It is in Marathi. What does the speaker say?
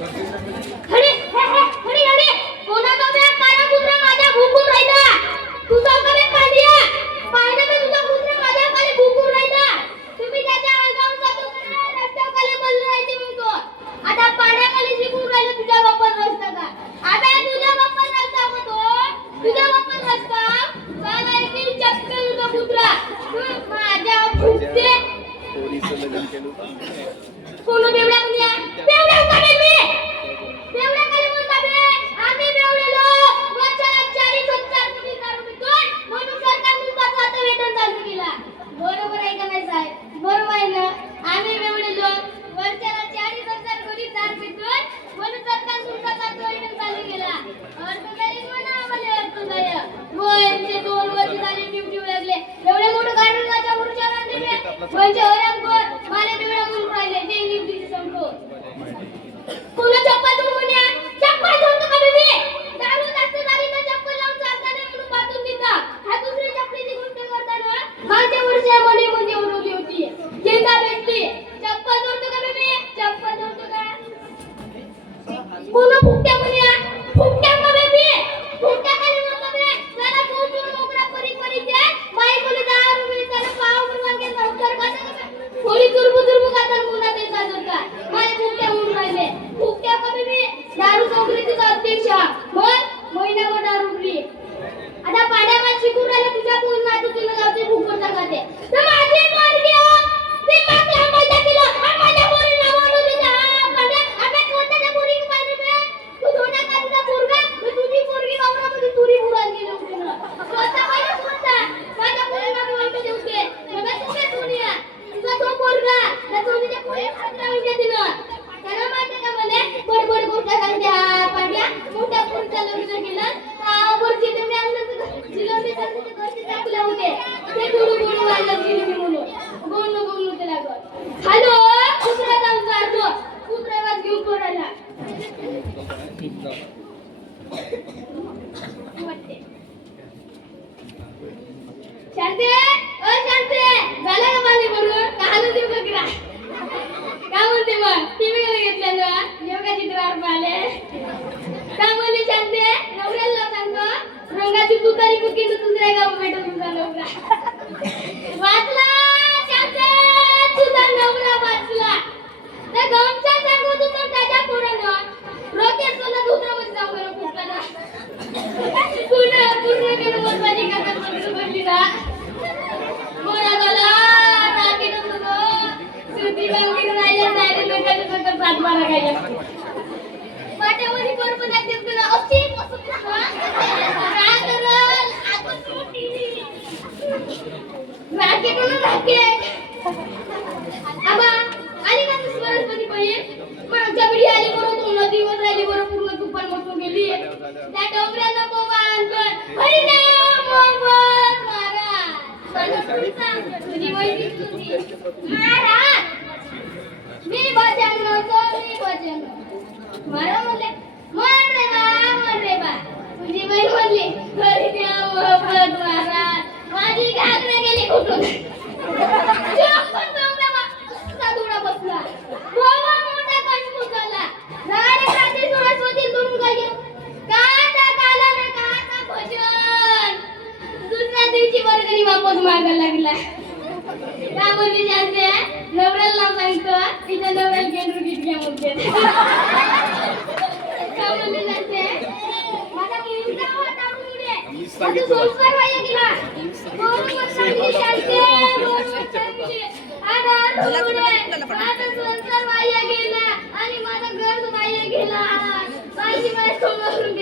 खडी खडी खडी कोणाचा बे काळा कुत्रा माझ्या भुकून राहिला तुझा का बे कांदिया पाहिलं तर तुझा कुत्रा माझ्या खाली भुकून राहिला तुम्ही त्याच्या अंगावर जातो रस्त्यावर खाली बोलून राहायचे मी तो आता पाण्याखाली शिकून राहिला तुझ्या बाप्पा रस्ता का आता तुझ्या बाप्पा रस्ता होतो तुझ्या बाप्पा रस्ता काय माहिती चक्कर तुझा कुत्रा माझ्या भुकते पोरीचं लग्न केलं कोण बेवड्या मुनिया बेवड्या काढे मी बेवड्या काढे बोल बाबे आम्ही बेवडेलो वर्षाला 40,000 कोटी दारू पितो म्हणून सरकारने स्वतःचं वेतन चालू केला बरोबर आहे का नाही साहेब बरोबर आहे ना आम्ही बेवडेलो वर्षाला 40,000 कोटी दारू पितो म्हणून सरकारने स्वतःचं वेतन चालू केला और तुम्ही म्हणा आम्हाला अर्थ नाही होयचे 2 वर्ष झाले ड्युटी लागले एवढे मोठे गाडीच्या मुर्च्या रांधले म्हणजे हरमखोर मला बेवड्या म्हणून राहिले ते ड्युटी संपतो कोणा चप्पल तू म्हण्या चप्पल धरतो का बेबी दारू जास्त झाली तर चप्पल लावून चालता नाही म्हणून पाठवून देता हा दुसरी चप्पलीची गोष्ट करताना मागच्या वर्षी मनी मध्ये उडवली होती केंदा भेटली चप्पल धरतो का बेबी चप्पल धरतो का कोणा फुकट्या म्हण्या फुकट्या का बेबी फुकट्या खाली म्हणतो बे जरा पोचून मोकळा परी परी दे बायकोला 10 रुपये त्याला पाव म्हणून घे नंतर का थोडी तुरबुजुर्ब कातर मुला ते साजर का मला फुकट्या म्हणून राहिले फुकट्या का बेबी दारू चौकरीचा अध्यक्ष मग महिनाभर दारू उरली आता पाड्यावर शिकून राहिले तुझ्या पूर्ण नातू तुला गावचे फुकट टाकाते तर माझे मार्गी ते मागला माझ्या किलो माझ्या पोरी नावावर देता पाड्या आता कोणत्या पोरी पाहिजे बे तू थोडा काचा पोरगा मी तुझी पोरगी वावरामध्ये तुरी बुडान गेली होती ना स्वतः पाहिजे स्वतः माझ्या पोरी मागे देऊते मग तुझे दुनिया तुझा तो पोरगा ना तुम्ही पोरी 15 मिनिटं दिलं त्याला माहिती का मला बडबड गोष्ट सांगते पाड्या मोठ्या पोरीचं लग्न केलं वरची तुम्ही आणलं जिलोबी त्यांचे घरचे टाकले होते ते गुरु गुरु वाजलं जिलोबी म्हणून गोंडू गोंडू ते लागत हॅलो कुत्रा जाऊन जातो कुत्रा वाज घेऊन कोणाला शांती ओ शांती झालं का पाणी भरून का हालू देऊ का गिरा काय म्हणते मग टीव्ही वर घेतलं ना योगा चित्रावर पाहिले काय म्हणली शांती नवऱ्याला सांगतो रंगाची तुतारी कुकी दुसऱ्या गाव भेटून तुझा नवरा वाचला शांती तुझा नवरा वाचला त्या गावचा सांगू तू तर त्याच्या पोरानं रोके सोला दुसऱ्यामध्ये जाऊ बरं फुटला ना पूर्ण केलं माझी काका मंत्र पडली ना मोरा झाला टाकी नको सुधी गावकी राहिला नाही लोकांचे सगळं सात मारा काय पाट्यावरी बरोबर लागते तुला अशी पसंत काय करल आपण मोठी राकेट ना राकेट आबा आली का तू सरस्वती बाई माझ्या बिडी आली बरोबर तू नदीवर राहिली बरोबर पूर्ण तुफान मोठून गेली त्या डोंगराला पोवान पण हरी नाम मोहम्मद महाराज तुझी वैदी तुझी महाराज मी भजन मारा म्हणले मन रे बा तुझी बहीण म्हणली हरी नाम मोहम्मद महाराज माझी घागरे गेली कुठून साधुडा बसला गोवा मोठा कंठ झाला झाडे खाती सरस्वती तुम गई काचा काला ने काचा भजन दुसऱ्या दिवशी वर्गणी वापस मागायला लागला का बोलली जानते नवऱ्याला सांगतो तिच्या नवऱ्याला गेंडरू गीत घ्या म्हणते का बोलली जानते माझा मुलगा होता मुळे माझा संस्कार वाया गेला कोण म्हणली जानते माझा संसार वाया गेला आणि माझा घर वाया गेला माझी बायको मरून